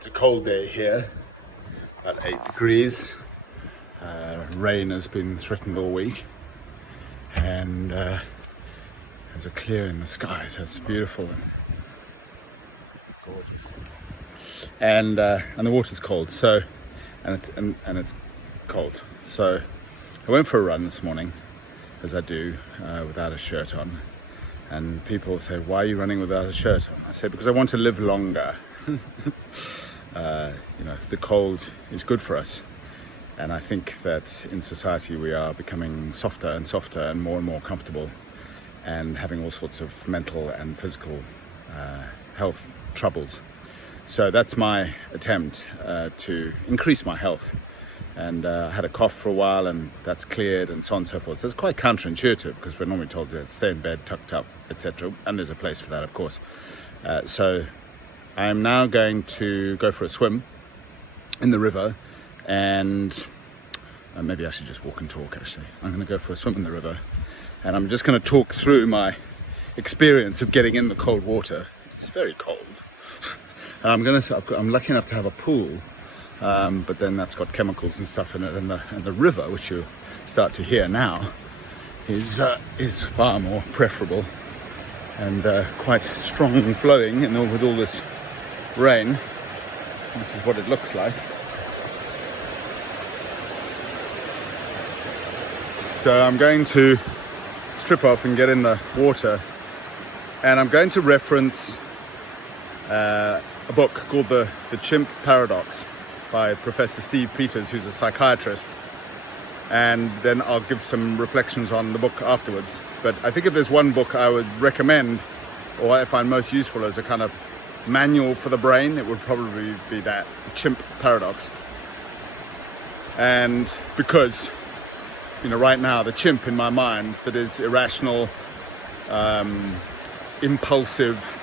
It's a cold day here, about 8 degrees. Rain has been threatened all week, and there's a clear in the sky, so it's beautiful and gorgeous. And the water's cold, so and it's cold. So I went for a run this morning, as I do, without a shirt on. And people say, "Why are you running without a shirt on?" I say, "Because I want to live longer." The cold is good for us. And I think that in society we are becoming softer and softer and more comfortable, and having all sorts of mental and physical health troubles. So that's my attempt to increase my health. And I had a cough for a while, and that's cleared, and so on and so forth. So it's quite counterintuitive, because we're normally told to stay in bed, tucked up, etc. And there's a place for that, of course. So I'm now going to go for a swim in the river, and maybe I should just walk and talk, actually. I'm going to go for a swim in the river, and I'm just going to talk through my experience of getting in the cold water. It's very cold. And I'm lucky enough to have a pool, but then that's got chemicals and stuff in it, and the river, which you start to hear now, is far more preferable and quite strong and flowing, and with all this rain. This is what it looks like. So I'm going to strip off and get in the water, and I'm going to reference a book called The Chimp Paradox by Professor Steve Peters, who's a psychiatrist, and then I'll give some reflections on the book afterwards. But I think if there's one book I would recommend, or I find most useful as a kind of manual for the brain, it would probably be that, The Chimp Paradox. And because, right now, the chimp in my mind that is irrational, impulsive,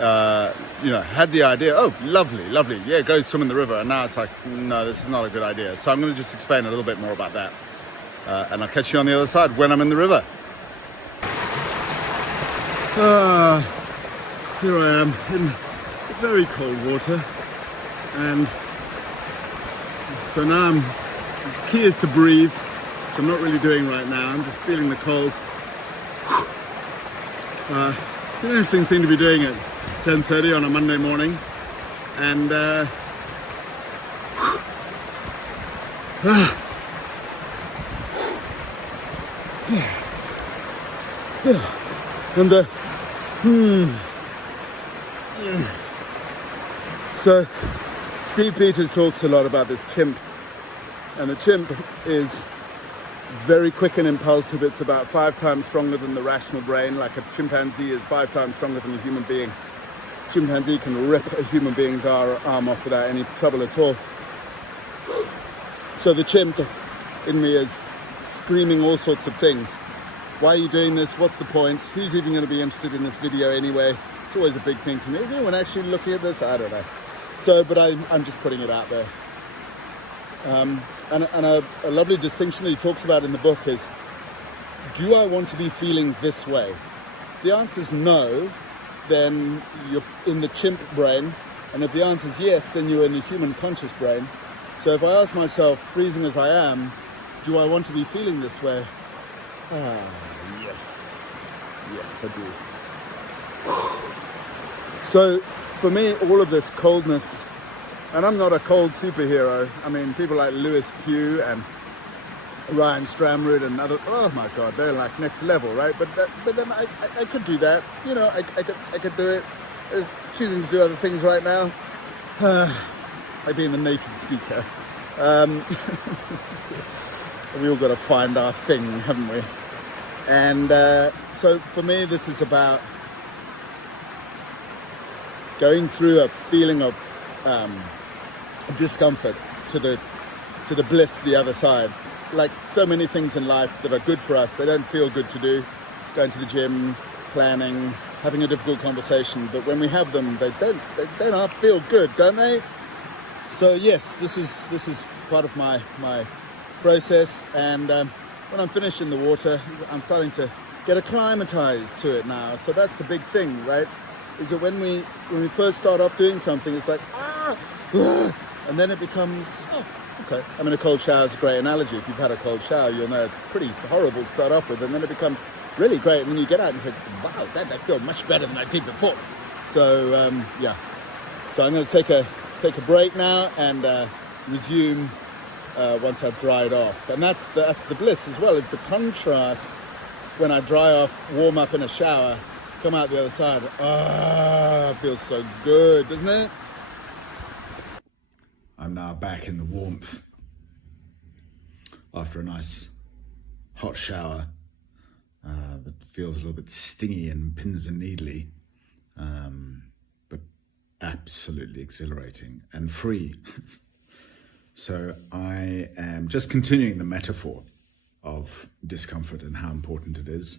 had the idea, oh, lovely, yeah, go swim in the river. And now it's like, no, this is not a good idea. So I'm going to just explain a little bit more about that. And I'll catch you on the other side when I'm in the river. Here I am in very cold water. And so now the key is to breathe, which I'm not really doing right now. I'm just feeling the cold. It's an interesting thing to be doing at 10:30 on a Monday morning. And So Steve Peters talks a lot about this chimp, and the chimp is very quick and impulsive. It's about 5 times stronger than the rational brain. Like a chimpanzee is 5 times stronger than a human being. Chimpanzee can rip a human being's arm off without any trouble at all. So the chimp in me is screaming all sorts of things. Why are you doing this? What's the point? Who's even going to be interested in this video anyway? It's always a big thing for me. Is anyone actually looking at this? I don't know. So, but I'm just putting it out there. And a lovely distinction that he talks about in the book is, do I want to be feeling this way? If the answer is no, then you're in the chimp brain. And if the answer is yes, then you're in the human conscious brain. So if I ask myself, freezing as I am, do I want to be feeling this way? Yes. Yes, I do. So for me, all of this coldness, and I'm not a cold superhero. I mean, people like Lewis Pugh and Ryan Stramrud and other, oh my God, they're like next level, right? But then I could do that. I could do it. Choosing to do other things right now. Like being the naked speaker. We all got to find our thing, haven't we? And so for me, this is about going through a feeling of discomfort to the bliss the other side. Like so many things in life that are good for us, they don't feel good to do. Going to the gym, planning, having a difficult conversation, but when we have them, they don't feel good, don't they? So yes, this is part of my process, and when I'm finished in the water, I'm starting to get acclimatized to it now. So that's the big thing, right? Is that when we first start off doing something, it's like, and then it becomes, oh, okay. I mean, a cold shower is a great analogy. If you've had a cold shower, you'll know it's pretty horrible to start off with, and then it becomes really great, and then you get out and you think, wow, I feel much better than I did before. So, yeah. So I'm going to take a break now and resume once I've dried off. And that's the bliss as well. It's the contrast when I dry off, warm up in a shower, come out the other side. Ah, it feels so good, doesn't it? I'm now back in the warmth after a nice hot shower that feels a little bit stingy and pins and needly, but absolutely exhilarating and free. So I am just continuing the metaphor of discomfort and how important it is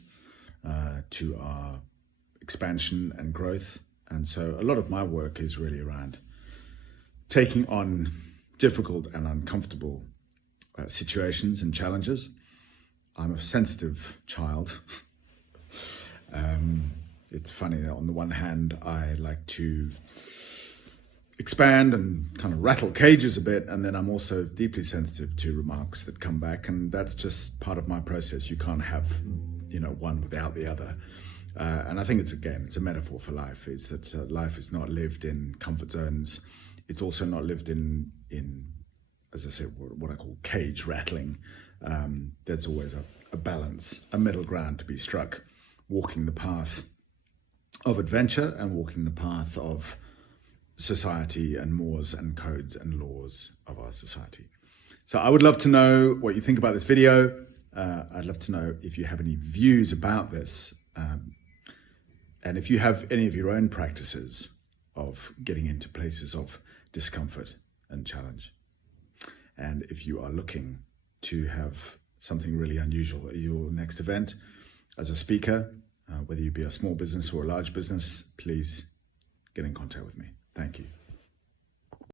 to our expansion and growth. And so a lot of my work is really around taking on difficult and uncomfortable situations and challenges. I'm a sensitive child. It's funny, on the one hand, I like to expand and kind of rattle cages a bit, and then I'm also deeply sensitive to remarks that come back, and that's just part of my process. You can't have, one without the other. And I think it's a metaphor for life. It's that life is not lived in comfort zones. It's also not lived in as I said, what I call cage rattling. There's always a balance, a middle ground to be struck, walking the path of adventure and walking the path of society and mores and codes and laws of our society. So I would love to know what you think about this video. I'd love to know if you have any views about this, and if you have any of your own practices of getting into places of discomfort and challenge. And if you are looking to have something really unusual at your next event as a speaker, whether you be a small business or a large business, please get in contact with me. Thank you.